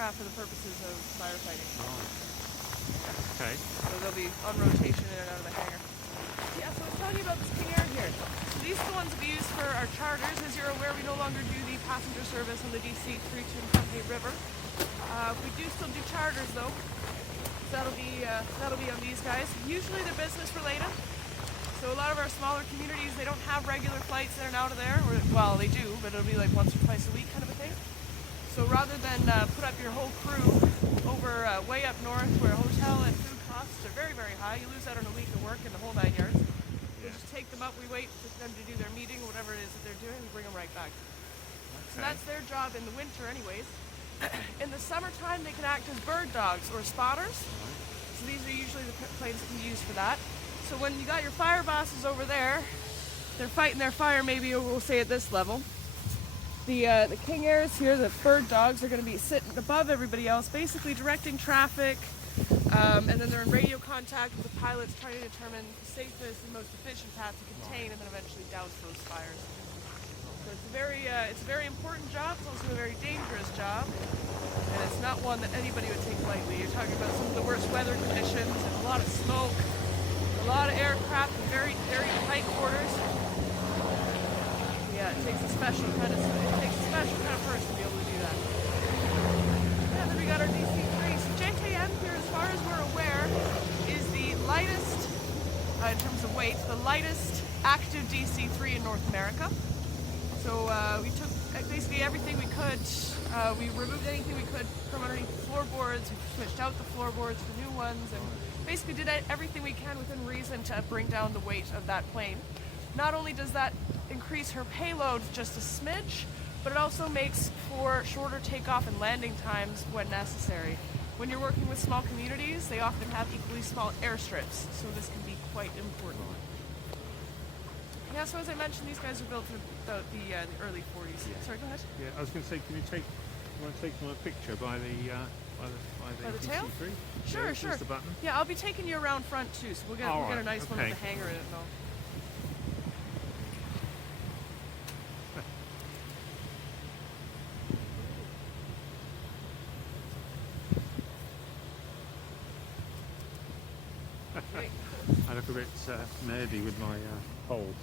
aircraft for the purposes of firefighting. Okay. So they'll be on rotation in and out of the hangar. Yeah, so I was telling you about this King Air here. So these are the ones that we use for our charters. As you're aware, we no longer do the passenger service on the DC through to Company River. We do still do charters though. So that'll be on these guys. Usually they're business related. So a lot of our smaller communities, they don't have regular flights in and out of there. Or, well, they do, but it'll be like once or twice a week kind of a thing. So rather than put up your whole crew over way up north where hotel and food costs are very, very high, you lose out on a week of work and the whole 9 yards. We just take them up, we wait for them to do their meeting, whatever it is that they're doing, we bring them right back. Okay. So that's their job in the winter anyways. In the summertime, they can act as bird dogs or spotters. So these are usually the planes that can use for that. So when you got your fire bosses over there, they're fighting their fire maybe, we'll say at this level. The King Airs here, the bird dogs, are going to be sitting above everybody else, basically directing traffic, and then they're in radio contact with the pilots trying to determine the safest and most efficient path to contain and then eventually douse those fires. So it's a very important job, it's also a very dangerous job, and it's not one that anybody would take lightly. You're talking about some of the worst weather conditions and a lot of smoke, a lot of aircraft in very, very tight quarters. Yeah, it takes a special kind of person to be able to do that. Yeah, then we got our DC-3. So JKM here, as far as we're aware, is the lightest, in terms of weight, the lightest active DC-3 in North America. So we took basically everything we could. We removed anything we could from underneath the floorboards. We switched out the floorboards for new ones, and basically did everything we can within reason to bring down the weight of that plane. Not only does that increase her payload just a smidge, but it also makes for shorter takeoff and landing times when necessary. When you're working with small communities, they often have equally small airstrips, so this can be quite important. Yeah, so as I mentioned, these guys were built in about the early 40s. Yeah. Sorry, go ahead. Yeah, I was going to say, you want to take them a picture by the tail? DC-3? Sure, yeah, sure. The button. Yeah, I'll be taking you around front too, so we'll get a nice one with the hangar in it and all. I look a bit nerdy with my pole.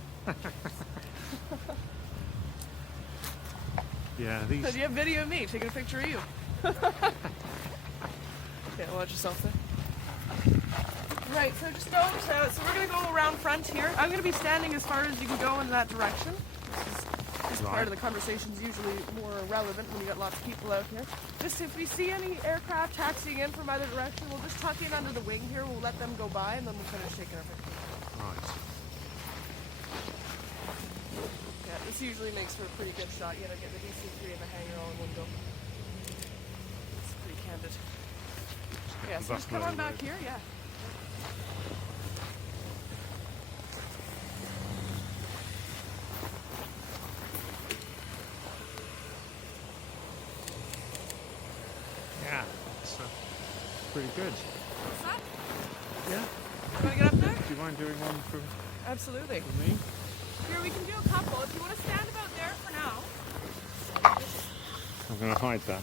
Yeah, these. So do you have video of me taking a picture of you? Yeah, watch yourself there. Right, so just don't. So we're going to go around front here. I'm going to be standing as far as you can go in that direction. This part of the conversation is usually more relevant when you got lots of people out here. Just if we see any aircraft taxiing in from either direction, we'll just tuck in under the wing here. We'll let them go by, and then we'll finish taking our picture. Right. Yeah, this usually makes for a pretty good shot. You gotta get the DC-3 and the hangar all in one go. It's pretty candid. Yeah, so just come on back here, yeah. Yeah, it's pretty good. What's that? Yeah. You wanna get up there? Do you mind doing one from Absolutely. me? Here, we can do a couple. If you want to stand about there for now. I'm going to hide that.